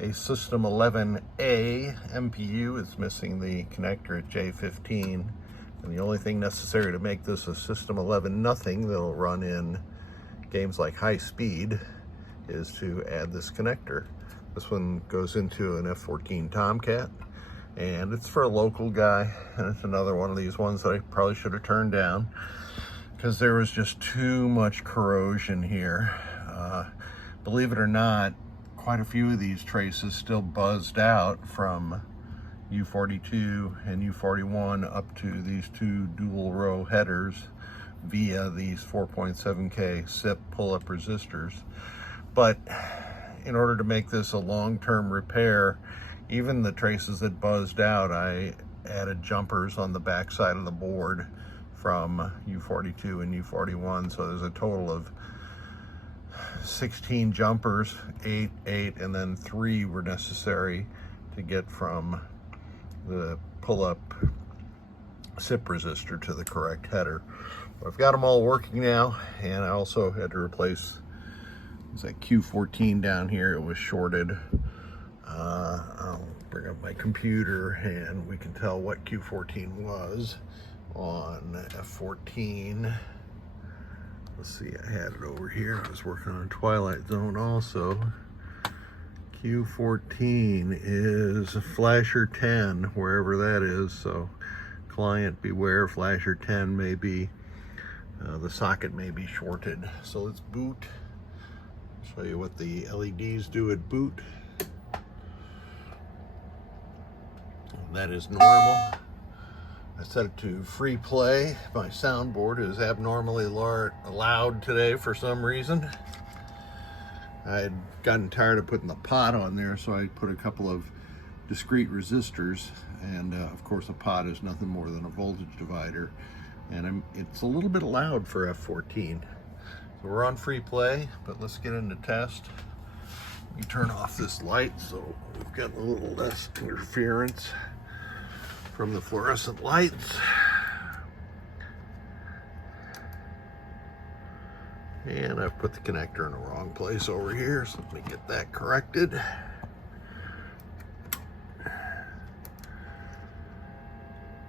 a System 11A MPU. It's missing the connector at J15. And the only thing necessary to make this a System 11 nothing that'll run in games like High Speed is to add this connector. This one goes into an F14 Tomcat, and it's for a local guy, and it's another one of these ones that I probably should have turned down because there was just too much corrosion here. Believe it or not, quite a few of these traces still buzzed out from U42 and U41 up to these two dual row headers via these 4.7K SIP pull-up resistors. But in order to make this a long-term repair, even the traces that buzzed out, I added jumpers on the back side of the board from U42 and U41. So there's a total of 16 jumpers, 8, and then 3 were necessary to get from the pull-up SIP resistor to the correct header. But I've got them all working now, and I also had to replace that Q14 down here. It was shorted. I'll bring up my computer and we can tell what Q14 was on F14. Let's see, I had it over here. I was working on Twilight Zone also. Q14 is Flasher 10, wherever that is. So client beware, Flasher 10 may be, the socket may be shorted. So let's boot. Show you what the LEDs do at boot. That is normal. I set it to free play. My soundboard is abnormally loud today for some reason. I had gotten tired of putting the pot on there, so I put a couple of discrete resistors, and of course a pot is nothing more than a voltage divider, and it's a little bit loud for F14. So we're on free play, but let's get into test. We turn off this light so we've got a little less interference from the fluorescent lights. And I've put the connector in the wrong place over here, so let me get that corrected.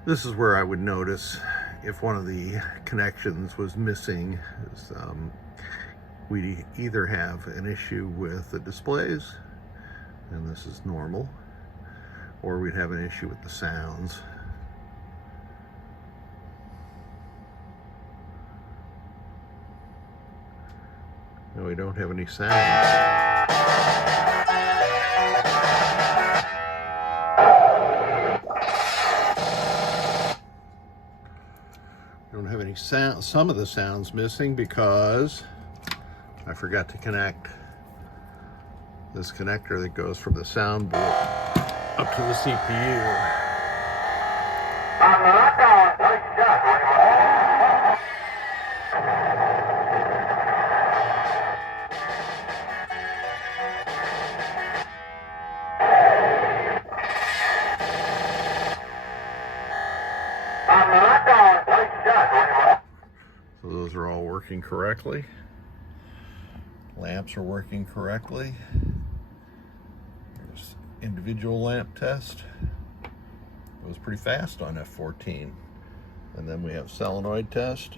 This is where I would notice if one of the connections was missing. We either have an issue with the displays, and this is normal, or we'd have an issue with the sounds. No, we don't have any sounds. We don't have any sound. Some of the sounds missing because I forgot to connect this connector that goes from the soundboard up to the CPU. So those are all working correctly. Lamps are working correctly. There's individual lamp test. It was pretty fast on F14. And then we have solenoid test.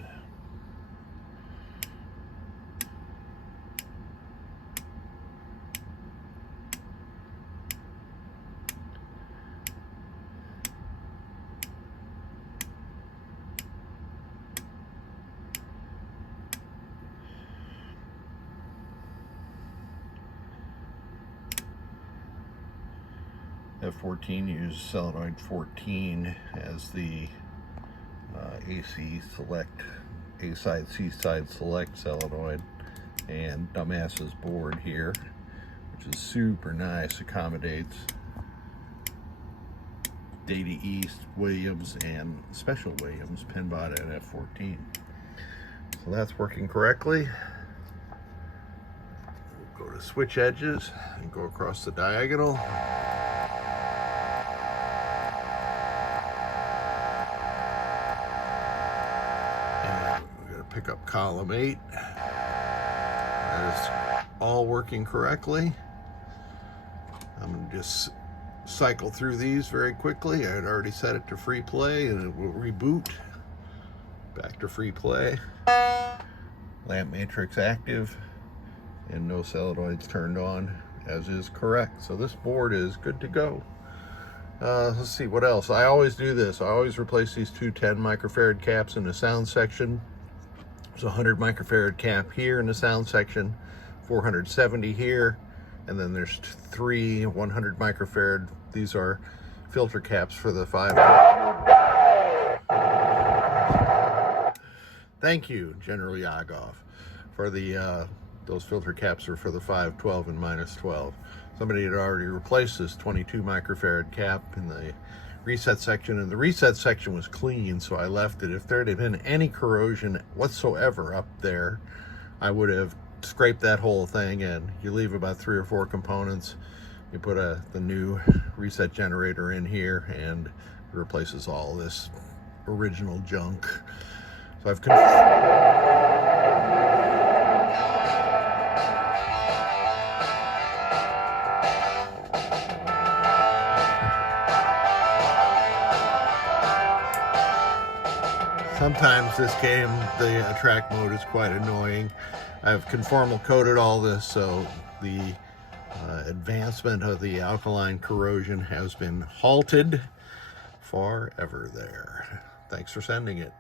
F14 uses solenoid 14 as the AC select, A side, C side select solenoid, and dumbass's board here, which is super nice, accommodates Data East, Williams, and Special Williams Pinbot at F14. So that's working correctly. We'll go to switch edges and go across the diagonal. Pick up column 8. That is all working correctly. I'm going to just cycle through these very quickly. I had already set it to free play, and it will reboot. Back to free play. Lamp matrix active, and no solenoids turned on, as is correct. So this board is good to go. Let's see what else. I always do this. I always replace these two 10 microfarad caps in the sound section. There's a 100 microfarad cap here in the sound section, 470 here, and then there's 3 100 microfarad. These are filter caps for the 5. Thank you, General Yagov, for the those filter caps are for the 5, 12, and minus 12. Somebody had already replaced this 22 microfarad cap in the reset section, and the reset section was clean, so I left it. If there had been any corrosion whatsoever up there, I would have scraped that whole thing, and you leave about 3 or 4 components. You put the new reset generator in here, and it replaces all this original junk. So I've sometimes this game, the track mode is quite annoying. I've conformal coated all this, so the advancement of the alkaline corrosion has been halted forever there. Thanks for sending it.